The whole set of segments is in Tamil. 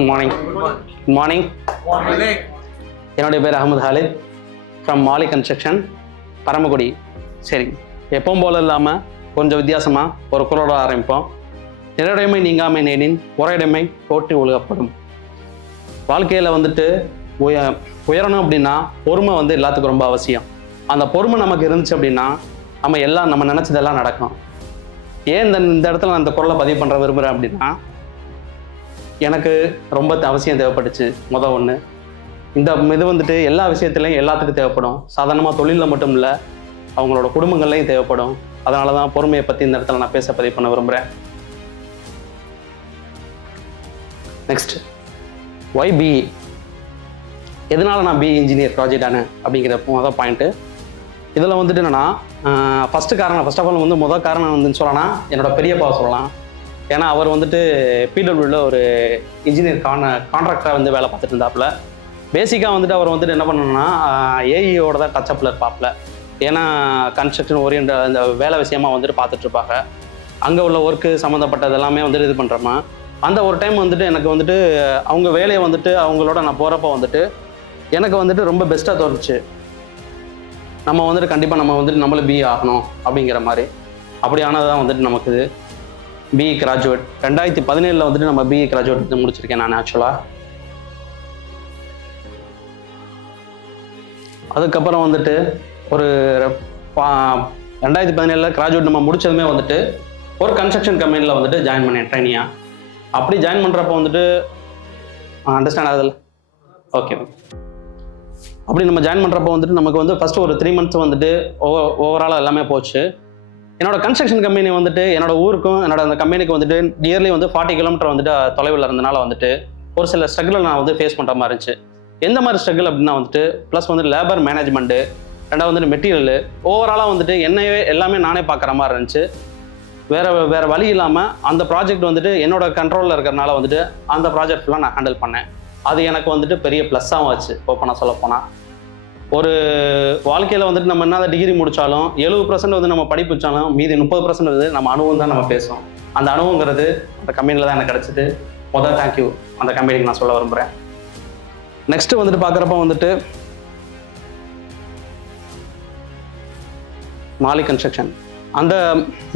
Good morning. Good morning. என்னுடைய பேர் அகமது ஹாலித் ஃப்ரம் மாலி கன்ஸ்ட்ரக்ஷன் பரமக்குடி. சரி, எப்பவும் போல இல்லாமல் கொஞ்சம் வித்தியாசமாக ஒரு குரலோட ஆரம்பிப்போம். நிறடைமை நீங்காமை நேனின் உரையிடமை போற்றி ஒழுகப்படும். வாழ்க்கையில் உயரணும் அப்படின்னா பொறுமை எல்லாத்துக்கும் ரொம்ப அவசியம். அந்த பொறுமை நமக்கு இருந்துச்சு அப்படின்னா நம்ம நினச்சதெல்லாம் நடக்கும். ஏன் இந்த இடத்துல நான் இந்த குரலை பதிவு பண்ணுற விரும்புகிறேன் அப்படின்னா, எனக்கு ரொம்ப அவசியம் தேவைப்பட்டுச்சு. ஒன்று, இந்த இது எல்லா விஷயத்துலையும் எல்லாத்துக்கும் தேவைப்படும். சாதாரணமாக தொழிலில் மட்டும் இல்லை, அவங்களோட குடும்பங்கள்லையும் தேவைப்படும். அதனால தான் பொறுமையை பற்றி இந்த இடத்துல நான் பதிவு பண்ண விரும்புகிறேன். நெக்ஸ்ட், ஒய் பிஇ, எதனால நான் பிஇ இன்ஜினியர் ப்ராஜெக்ட் ஆனேன் அப்படிங்கிற முதல் பாயிண்ட்டு. இதில் என்னென்னா, ஃபஸ்ட் ஆஃப் ஆல் முதல் காரணம் சொல்லலாம் என்னோட பெரியப்பாவை சொல்லலாம். ஏன்னா அவர் பிடபிள்யூவில் ஒரு இன்ஜினியர் கான்ட்ராக்டராக வேலை பார்த்துட்டு இருந்தாப்புல. பேசிக்காக அவர் என்ன பண்ணணும்னா ஏஇயோட தான் டச்சப்பில் இருப்பாப்புல. ஏன்னா கன்ஸ்ட்ரக்ஷன் ஓரியன்ட் அந்த வேலை விஷயமா பார்த்துட்ருப்பாங்க. அங்கே உள்ள ஒர்க்கு சம்மந்தப்பட்டது எல்லாமே இது பண்ணுறோமா. அந்த ஒரு டைம் எனக்கு அவங்க வேலையை அவங்களோட நான் போகிறப்ப எனக்கு ரொம்ப பெஸ்ட்டாக தோணுச்சு. நம்ம கண்டிப்பாக நம்ம நம்மளும் பிஇ ஆகணும் அப்படிங்கிற மாதிரி. அப்படி ஆனது தான் நமக்கு பிஇ கிராஜுவேட் 2017 நம்ம பிஇ கிராஜுவேட் முடிச்சிருக்கேன் நான் ஆக்சுவலாக. அதுக்கப்புறம் ஒரு 2017 கிராஜுவேட் நம்ம முடிச்சதுமே ஒரு கன்ஸ்ட்ரக்ஷன் கம்பெனியில் ஜாயின் பண்ணேன் ட்ரைனியாக. அப்படி ஜாயின் பண்ணுறப்போ அண்டர்ஸ்டாண்ட் ஆகுதுல்ல? ஓகே. அப்படி நம்ம ஜாயின் பண்ணுறப்போ நமக்கு ஃபஸ்ட்டு ஒரு 3 months ஓவராலாக எல்லாமே போச்சு. என்னோட கன்ஸ்ட்ரக்ஷன் கம்பெனி என்னோட ஊருக்கும் என்னோட அந்த கம்பெனிக்கு நியர்லி 40 கிலோமீட்டர் தொலைவில் இருந்தனால ஒரு சில ஸ்ட்ரகிளை நான் ஃபேஸ் பண்ணுற மாதிரி இருந்துச்சு. எந்த மாதிரி ஸ்ட்ரகிள் அப்படின்னா ப்ளஸ் லேபர் மேனேஜ்மெண்ட்டு, ரெண்டாவது மெட்டீரியலு, ஓவராலாக என்னையே எல்லாமே நானே பார்க்குற மாதிரி இருந்துச்சு. வேறு வழி இல்லாமல் அந்த ப்ராஜெக்ட் என்னோட கண்ட்ரோலில் இருக்கிறனால அந்த ப்ராஜெக்ட் ஃபுல்லாக நான் ஹேண்டில் பண்ணேன். அது எனக்கு பெரிய ப்ளஸ்ஸாகவும் ஆச்சு. ஓப்பனாக சொல்ல போனால், ஒரு வாழ்க்கையில் நம்ம என்ன டிகிரி முடித்தாலும் 70% நம்ம படிப்பு வச்சாலும் மீதி 30% நம்ம அனுபவம் தான் நம்ம பேசுவோம். அந்த அனுபவங்கிறது அந்த கம்பெனியில் தான் எனக்கு கிடச்சிது. முதல் தேங்க்யூ அந்த கம்பெனிக்கு நான் சொல்ல விரும்புகிறேன். நெக்ஸ்ட்டு பார்க்குறப்ப மாலி கன்ஸ்ட்ரக்ஷன் அந்த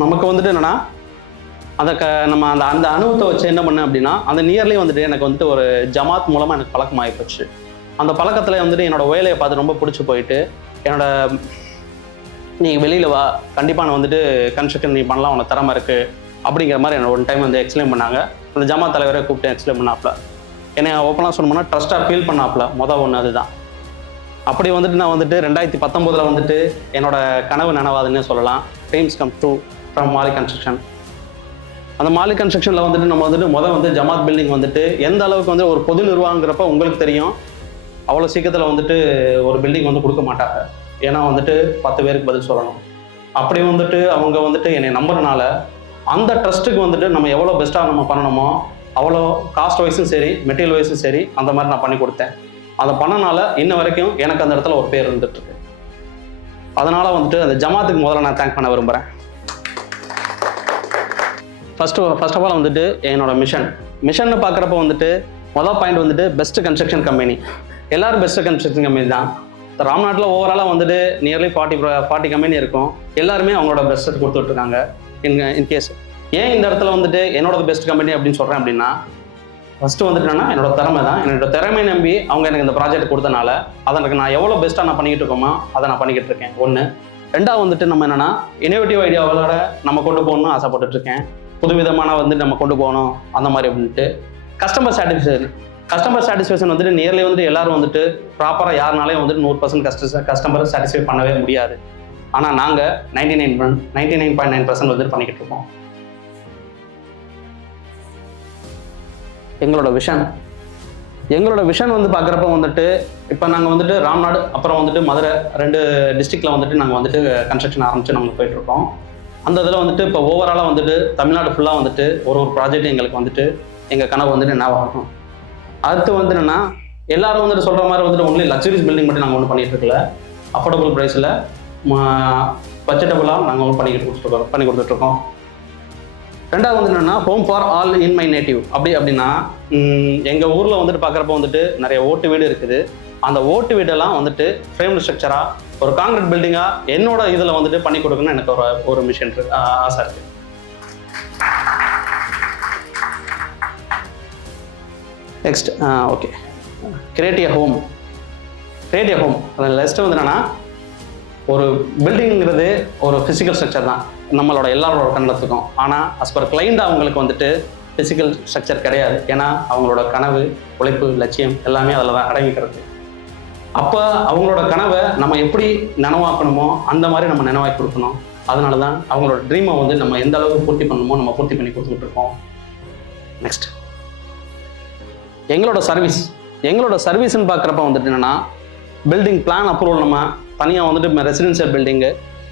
நமக்கு என்னென்னா நம்ம அந்த அனுபவத்தை வச்சு என்ன பண்ணேன் அப்படின்னா, அந்த நியர்லி எனக்கு ஒரு ஜமாத் மூலமாக எனக்கு பழக்கமாகி போச்சு. அந்த பழக்கத்தில் என்னோட வேலையை பார்த்து ரொம்ப பிடிச்சி போயிட்டு, நீ வெளியில் வா, கண்டிப்பாக நான் கன்ஸ்ட்ரக்ஷன் நீ பண்ணலாம், உனக்கு திறமை இருக்குது அப்படிங்கிற மாதிரி என்னோட ஒன் டைம் எக்ஸ்பிளைன் பண்ணாங்க. அந்த ஜமாத் தலைவரை கூப்பிட்டு எக்ஸ்பிளைன் பண்ணாப்புல. என்னை ஓப்பனாக சொல்லணும்னா ட்ரஸ்ட்டாக ஃபீல் பண்ணாப்புல. ஒன்று அதுதான். அப்படி நான் 2019 என்னோட கனவு நனவாதுன்னு சொல்லலாம். Dreams come true from Mali construction. அந்த மாலி கன்ஸ்ட்ரக்ஷனில் நம்ம ஜமாத் பில்டிங் எந்த அளவுக்கு ஒரு பொது நிர்வாகங்கிறப்ப உங்களுக்கு தெரியும், அவ்வளோ சீக்கிரத்தில் ஒரு பில்டிங் கொடுக்க மாட்டாங்க. ஏன்னா 10 பேருக்கு பதில் சொல்லணும். அப்படி அவங்க என்னை நம்புறதுனால அந்த ட்ரஸ்ட்டுக்கு நம்ம எவ்வளோ பெஸ்ட்டாக நம்ம பண்ணணுமோ அவ்வளோ காஸ்ட் வைஸும் சரி, மெட்டீரியல் வைஸும் சரி, அந்த மாதிரி நான் பண்ணி கொடுத்தேன். அதை பண்ணனால இன்ன வரைக்கும் எனக்கு அந்த இடத்துல ஒரு பேர் இருந்துகிட்ருக்கு. அதனால் அந்த ஜமாத்துக்கு முதல்ல நான் தேங்க் பண்ண விரும்புகிறேன். ஃபர்ஸ்ட் ஆஃப் ஆல் என்னோட மிஷன் பார்க்குறப்ப முதல் பாயிண்ட் பெஸ்ட் கன்ஸ்ட்ரக்ஷன் கம்பெனி. எல்லாரும் பெஸ்ட் கன்ஸ்ட்ரக்ஷன் கம்பெனி தான். ராம்நாட்டில் ஓவராலாக நியர்லி 40 கம்பெனி இருக்கும். எல்லாருமே அவங்களோட பெஸ்ட்டை கொடுத்துட்ருக்காங்க. இன்கேஸ் ஏன் இந்த இடத்துல என்னோட பெஸ்ட் கம்பெனி அப்படின்னு சொல்கிறேன் அப்படின்னா, ஃபஸ்ட்டு என்னன்னா என்னோட திறமை தான். என்னோட திறமை நம்பி அவங்க எனக்கு இந்த ப்ராஜெக்ட் கொடுத்தனால அதற்கு நான் எவ்வளோ பெஸ்ட்டாக நான் பண்ணிக்கிட்டு இருக்கோமோ அதை நான் பண்ணிக்கிட்டு இருக்கேன். ஒன்று. ரெண்டாவது நம்ம என்னென்னா இனோவேட்டிவ் ஐடியாவோட நம்ம கொண்டு போகணும்னு ஆசைப்பட்டுருக்கேன். புதுவிதமான நம்ம கொண்டு போகணும் அந்த மாதிரி அப்படின்ட்டு. கஸ்டமர் சாட்டிஸ்ஃபேக்ஷன் நியர்லி எல்லாரும் ப்ராப்பராக யாருனாலையும் 100% கஸ்டமர் சாட்டிஸ்ஃபை பண்ணவே முடியாது. ஆனால் நாங்கள் 99.9% பண்ணிக்கிட்டு இருக்கோம். எங்களோட விஷன் பார்க்குறப்ப இப்போ நாங்கள் ராம்நாடு அப்புறம் மதுரை 2 டிஸ்ட்ரிக்டில் நாங்கள் கன்ஸ்ட்ரக்ஷன் ஆரம்பித்து நாங்கள் போயிட்டுருக்கோம். அந்த இதில் இப்போ ஓவராலாக தமிழ்நாடு ஃபுல்லாக ஒரு ப்ராஜெக்ட் எங்களுக்கு எங்கள் கனவு என்ன ஆகும். அடுத்து என்னென்னா எல்லாரும் சொல்கிற மாதிரி ஒன்லி லக்ஸரிஸ் பில்டிங் மட்டும் நாங்கள் ஒன்றும் பண்ணிகிட்டு இருக்கல. அஃபோர்டபுள் ப்ரைஸில் பட்ஜெட்டபுளாக நாங்கள் பண்ணி கொடுத்துட்ருக்கோம். ரெண்டாவது வந்து என்னன்னா home for all in my native. அப்படின்னா எங்கள் ஊரில் வந்துட்டு பார்க்குறப்ப வந்துட்டு நிறைய ஓட்டு வீடு இருக்குது. அந்த ஓட்டு வீடெல்லாம் வந்துட்டு ஃப்ரேம்டு ஸ்ட்ரக்சராக ஒரு காங்கிரீட் பில்டிங்காக என்னோட இதில் வந்துட்டு பண்ணி கொடுக்கணும்னு எனக்கு ஒரு மிஷன் இருக்கு, ஆசை இருக்குது. நெக்ஸ்ட் ஓகே, கிரியேட் எ ஹோம். அதில் நெக்ஸ்ட்டு வந்து என்னென்னா ஒரு பில்டிங்கிறது ஒரு ஃபிசிக்கல் ஸ்ட்ரக்சர் தான் நம்மளோட எல்லாரோட கண்ணத்துக்கும். ஆனால் அஸ் பர் கிளைண்ட் அவங்களுக்கு வந்துட்டு ஃபிசிக்கல் ஸ்ட்ரக்சர் கிடையாது. ஏன்னா அவங்களோட கனவு, உழைப்பு, லட்சியம் எல்லாமே அதில் தான் அடங்கிக்கிறது. அப்போ அவங்களோட கனவை நம்ம எப்படி நனவாக்கணுமோ அந்த மாதிரி நம்ம நினைவாக்கி கொடுக்கணும். அதனால தான் அவங்களோட ட்ரீமை வந்து நம்ம எந்த அளவுக்கு பூர்த்தி பண்ணணுமோ நம்ம பூர்த்தி பண்ணி கொடுத்துக்கிட்டு இருக்கோம். நெக்ஸ்ட் எங்களோட சர்வீஸ்ன்னு பார்க்குறப்ப வந்துட்டு என்னென்னா பில்டிங் பிளான் அப்ரூவல் நம்ம தனியாக வந்துட்டு ரெசிடென்ஷியல் பில்டிங்கு,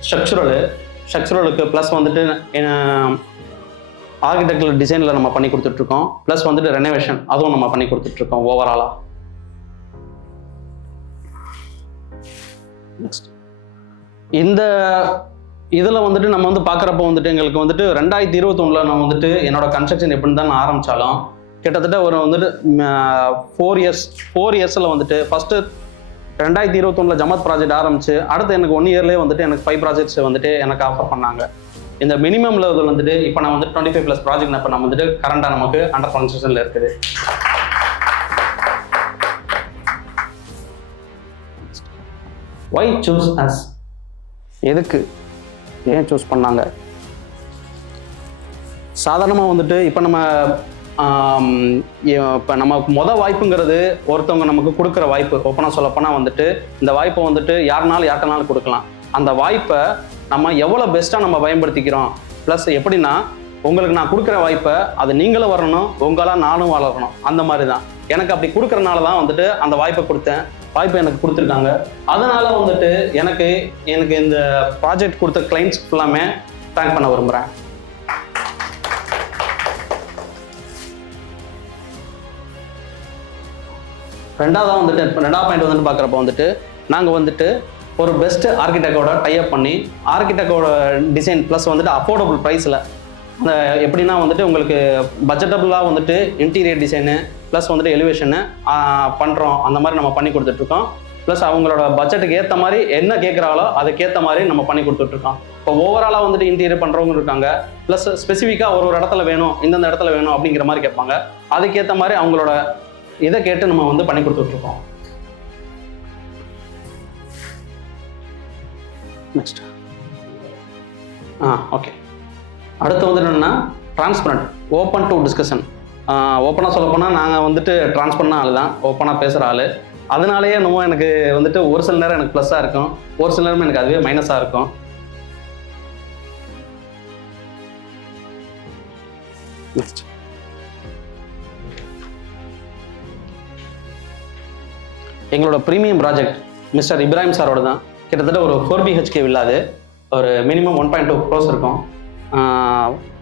ஸ்ட்ரக்சரலுக்கு ப்ளஸ் வந்துட்டு ஆர்கிடெக்சர் டிசைனில் நம்ம பண்ணி கொடுத்துட்ருக்கோம். ப்ளஸ் வந்துட்டு ரெனோவேஷன் அதுவும் நம்ம பண்ணி கொடுத்துட்ருக்கோம் ஓவராலாக. நெக்ஸ்ட் இந்த இதில் வந்துட்டு நம்ம வந்து பார்க்குறப்ப வந்துட்டு எங்களுக்கு வந்துட்டு 2021 நான் வந்துட்டு என்னோட கன்ஸ்ட்ரக்ஷன் எப்படின்னு தான் நான் ஆரம்பித்தாலும் கிட்டத்தட்ட ஒரு வந்துட்டு 4 இயர்ஸில் வந்துட்டு ஃபஸ்ட்டு 2021 ஜமாத் ப்ராஜெக்ட் ஆரம்பிச்சு அடுத்து எனக்கு 1 இயர்லேயே வந்துட்டு எனக்கு 5 ப்ராஜெக்ட்ஸ் வந்துட்டு எனக்கு ஆஃபர் பண்ணாங்க. இந்த மினிமம் லெவல் வந்துட்டு இப்போ நான் வந்துட்டு 25+ ப்ராஜெக்ட் இப்போ நம்ம வந்துட்டு கரண்டாக நமக்கு அண்டர் கன்ஸ்ட்ரக்ஷனில் இருக்குது. Why choose us? எதுக்கு, ஏன் சூஸ் பண்ணாங்க? சாதாரணமாக வந்துட்டு இப்போ நம்ம வாய்ப்புங்கிறது ஒருத்தவங்க நமக்கு கொடுக்குற வாய்ப்பு. ஓப்பனாக சொல்லப்போனால் வந்துட்டு இந்த வாய்ப்பை வந்துட்டு யார்கிட்டனாலும் கொடுக்கலாம். அந்த வாய்ப்பை நம்ம எவ்வளோ பெஸ்ட்டாக நம்ம பயன்படுத்திக்கிறோம். ப்ளஸ் எப்படின்னா உங்களுக்கு நான் கொடுக்குற வாய்ப்பை அது நீங்களும் வரணும், உங்களால் நானும் வளரணும். அந்த மாதிரி தான் எனக்கு அப்படி கொடுக்குறனால தான் வந்துட்டு அந்த வாய்ப்பை கொடுத்தேன். வாய்ப்பை எனக்கு கொடுத்துருக்காங்க. அதனால வந்துட்டு எனக்கு இந்த ப்ராஜெக்ட் கொடுத்த கிளைண்ட்ஸ் ஃபுல்லாமே தேங்க் பண்ண விரும்புகிறேன். ரெண்டாவது பாயிண்ட் வந்துட்டு பார்க்குறப்ப வந்துட்டு நாங்கள் வந்துட்டு ஒரு பெஸ்ட் ஆர்கிடெக்டோட டைப் பண்ணி ஆர்கிடெக்டோட டிசைன் ப்ளஸ் வந்துட்டு அஃபோர்டபுள் ப்ரைஸில் எப்படின்னா வந்துட்டு உங்களுக்கு பட்ஜெட்டபுளாக வந்துட்டு இன்டீரியர் டிசைனு ப்ளஸ் வந்துட்டு எலிவேஷனு பண்ணுறோம். அந்த மாதிரி நம்ம பண்ணி கொடுத்துட்ருக்கோம். ப்ளஸ் அவங்களோட பட்ஜெட்டுக்கு ஏற்ற மாதிரி என்ன கேட்குறாங்களோ அதுக்கேற்ற மாதிரி நம்ம பண்ணி கொடுத்துட்ருக்கோம். இப்போ ஓவராலாக வந்துட்டு இன்டீரியர் பண்ணுறவங்க இருக்காங்க. ப்ளஸ் ஸ்பெசிஃபிக்காக ஒரு இடத்துல வேணும், இந்தந்த இடத்துல வேணும் அப்படிங்கிற மாதிரி கேட்பாங்க. அதுக்கேற்ற மாதிரி அவங்களோட இதை கேட்டு நம்ம வந்து பண்ணி கொடுத்துட்ருக்கோம். நெக்ஸ்ட் ஓகே, அடுத்து வந்துட்டு என்னென்னா டிரான்ஸ்பரண்ட், ஓப்பன் டு டிஸ்கஷன். ஓப்பனாக சொல்லப்போனால் நாங்கள் வந்துட்டு டிரான்ஸ்பரண்டாக ஆள் தான், ஓப்பனாக பேசுகிற ஆள். அதனாலேயே என்னமோ எனக்கு வந்துட்டு ஒரு சில நேரம் எனக்கு ப்ளஸ்ஸாக இருக்கும், ஒரு சில நேரம் எனக்கு அதுவே மைனஸாக இருக்கும். நெக்ஸ்ட் எங்களோட ப்ரீமியம் ப்ராஜெக்ட் மிஸ்டர் இப்ராஹிம் சாரோட தான். கிட்டத்தட்ட ஒரு 4 BHK வில்லாது, ஒரு மினிமம் 1.2 crores இருக்கும்.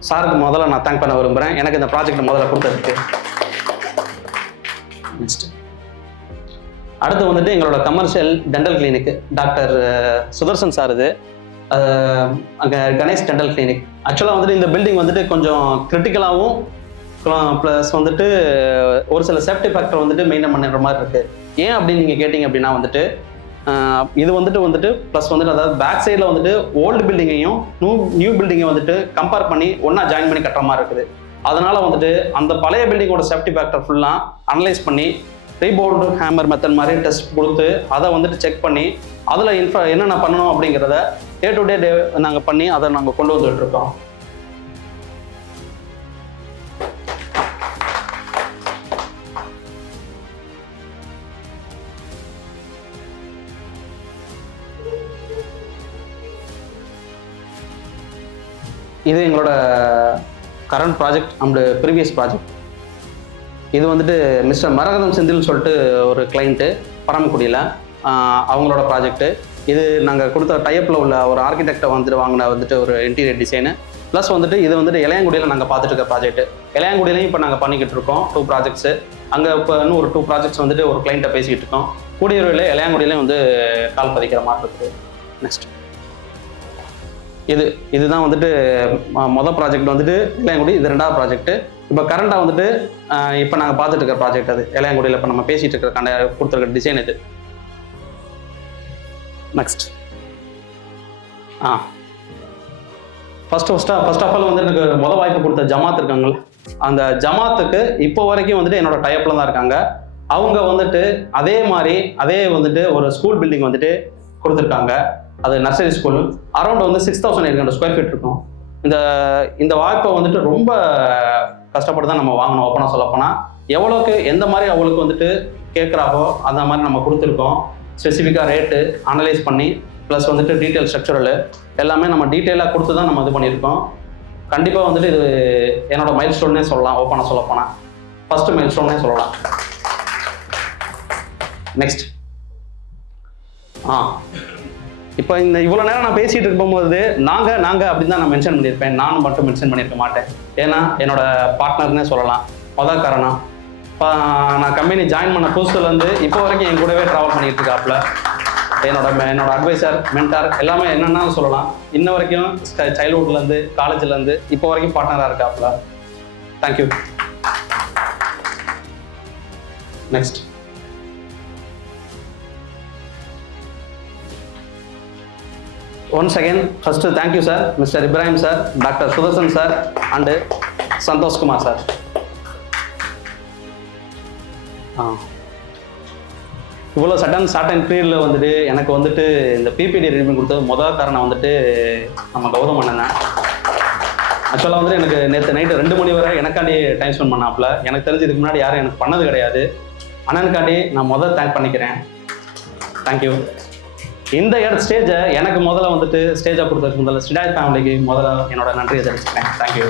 சாருக்கு முதல்ல நான் தேங்க் பண்ண விரும்புகிறேன், எனக்கு இந்த ப்ராஜெக்ட் முதல்ல கொடுத்ததுக்கு. நெக்ஸ்ட் அடுத்து வந்துட்டு எங்களோட commercial dental clinic doctor Sudarshan sir. இது அங்கே கணேஷ் டென்டல் கிளினிக். ஆக்சுவலாக வந்துட்டு இந்த பில்டிங் வந்துட்டு கொஞ்சம் கிரிட்டிக்கலாகவும் ப்ளஸ் வந்துட்டு ஒரு சில சேஃப்டி ஃபேக்டர் வந்துட்டு மெயின்டைன் பண்ணுற மாதிரி இருக்குது. ஏன் அப்படின்னு நீங்கள் கேட்டிங்க அப்படின்னா வந்துட்டு இது வந்துட்டு ப்ளஸ் வந்துட்டு அதாவது பேக் சைடில் வந்துட்டு ஓல்டு பில்டிங்கையும் நியூ பில்டிங்கை வந்துட்டு கம்பேர் பண்ணி ஒன்றா ஜாயின் பண்ணி கட்டுற மாதிரி இருக்குது. அதனால் வந்துட்டு அந்த பழைய பில்டிங்கோட சேஃப்டி ஃபேக்டர் ஃபுல்லாக அனலைஸ் பண்ணி ரீபோல்டு ஹேமர் மெத்தட் மாதிரி டெஸ்ட் கொடுத்து அதை வந்துட்டு செக் பண்ணி அதில் என்னென்ன பண்ணணும் அப்படிங்கிறத டே டு டே நாங்கள் பண்ணி அதை நாங்கள் கொண்டு வந்துட்டுருக்கோம். இது எங்களோட current project and previous project. இது வந்துட்டு மிஸ்டர் மரகதம் செந்தில் சொல்லிட்டு ஒரு கிளைண்ட்டு பரமக்குடியில், அவங்களோட ப்ராஜெக்ட்டு. இது நாங்கள் கொடுத்த டைப்பில் உள்ள ஒரு ஆர்கிடெக்டை வந்துட்டு வாங்கின வந்துட்டு ஒரு இன்டீரியர் டிசைனு. ப்ளஸ் வந்துட்டு இது வந்துட்டு இளையாங்குடியில் நாங்கள் பார்த்துட்டு இருக்க ப்ராஜெக்ட். இளையாங்குடியிலையும் இப்போ நாங்கள் பண்ணிக்கிட்டு இருக்கோம் 2 ப்ராஜெக்ட்ஸு. அங்கே இப்போ இன்னும் ஒரு 2 ப்ராஜெக்ட்ஸ் வந்துட்டு ஒரு கிளைண்ட்டை பேசிக்கிட்டு இருக்கோம். கூடிய விரைவில் இளையாங்குடியிலையும் வந்து கால் பதிக்கிற மாதிரி இருக்குது. நெக்ஸ்ட் இதுதான் வந்துட்டு மொதல் ப்ராஜெக்ட் வந்துட்டு இளையங்குடி, இது 2வது ப்ராஜெக்ட். இப்போ கரண்டாக வந்துட்டு இப்போ நாங்கள் பார்த்துட்டு இருக்கிற ப்ராஜெக்ட் அது இளையங்குடியில் இப்போ நம்ம பேசிகிட்டு இருக்கிற கொடுத்துருக்க டிசைன் இது. நெக்ஸ்ட் ஃபர்ஸ்ட் ஆஃப் ஆல் வந்து எனக்கு மொதல் வாய்ப்பு கொடுத்த ஜமாத் இருக்காங்கல்ல, அந்த ஜமாத்துக்கு இப்போ வரைக்கும் வந்துட்டு என்னோட டைப்பில் தான் இருக்காங்க. அவங்க வந்துட்டு அதே வந்துட்டு ஒரு ஸ்கூல் பில்டிங் வந்துட்டு கொடுத்துருக்காங்க. அது நர்சரி ஸ்கூல். அரௌண்ட் வந்து 6800 ஸ்கொயர் ஃபீட் இருக்கும். இந்த வாய்ப்பை வந்துட்டு ரொம்ப கஷ்டப்பட்டு தான் நம்ம வாங்கணும். ஓப்பனாக சொல்லப்போனால் எவ்வளோக்கு எந்த மாதிரி அவங்களுக்கு வந்துட்டு கேட்குறாவோ அந்த மாதிரி நம்ம கொடுத்துருக்கோம். ஸ்பெசிஃபிக்காக ரேட்டு அனலைஸ் பண்ணி ப்ளஸ் வந்துட்டு டீட்டெயில் ஸ்ட்ரக்சரல் எல்லாமே நம்ம டீட்டெயிலாக கொடுத்து தான் நம்ம இது பண்ணியிருக்கோம். கண்டிப்பாக வந்துட்டு இது என்னோட மைல் ஸ்டோன்னே சொல்லலாம். ஓப்பனாக சொல்லப்போனால் ஃபர்ஸ்ட் மைல் ஸ்டோன்னே சொல்லலாம். நெக்ஸ்ட் இப்போ இவ்வளோ நேரம் நான் பேசிகிட்டு இருக்கும்போது நாங்கள் அப்படின்னு தான் நான் மென்ஷன் பண்ணியிருப்பேன். நான் மட்டும் மென்ஷன் பண்ணியிருக்க மாட்டேன். ஏன்னா என்னோட பார்ட்னர்னே சொல்லலாம். மொதல் காரணம் இப்போ நான் கம்பெனி ஜாயின் பண்ண புதுசுலேருந்து இப்போ வரைக்கும் என் கூடவே ட்ராவல் பண்ணிட்டு இருக்காப்புல. என்னோட அட்வைசர், மென்டார் எல்லாமே என்னென்னா சொல்லலாம். இன்ன வரைக்கும் சைல்ட்ஹுட்லேருந்து காலேஜ்லேருந்து இப்போ வரைக்கும் பார்ட்னராக இருக்காப்புல. Thank you. Next once again first thank you sir, Mr. Ibrahim sir, Dr. Sudarshan sir and Santosh Kumar sir. இவ்வளோ ஷார்ட் அண்ட் பீரியடில் வந்துட்டு எனக்கு வந்துட்டு இந்த பிபிடி ரெடி பண்ணி கொடுத்தது முதல் காரணம் வந்துட்டு நம்ம கௌதம் அண்ணன் தான். ஆக்சுவலாக வந்துட்டு எனக்கு நேற்று நைட்டு 2 மணி வரை எனக்காண்டி டைம் ஸ்பெண்ட் பண்ணாப்புல. எனக்கு தெரிஞ்சு இதுக்கு முன்னாடி யாரும் எனக்கு பண்ணது கிடையாது. அண்ணனுக்காண்டி நான் தேங்க் பண்ணிக்கிறேன். தேங்க்யூ. இந்த ஸ்டேஜை எனக்கு முதல்ல வந்துட்டு ஸ்டேஜாக கொடுத்ததுக்கு முதல்ல ஸ்டிடாய் ஃபேமிலிக்கு முதல்ல என்னோட நன்றியை தெரிவிச்சுக்கிறேன். தேங்க்யூ.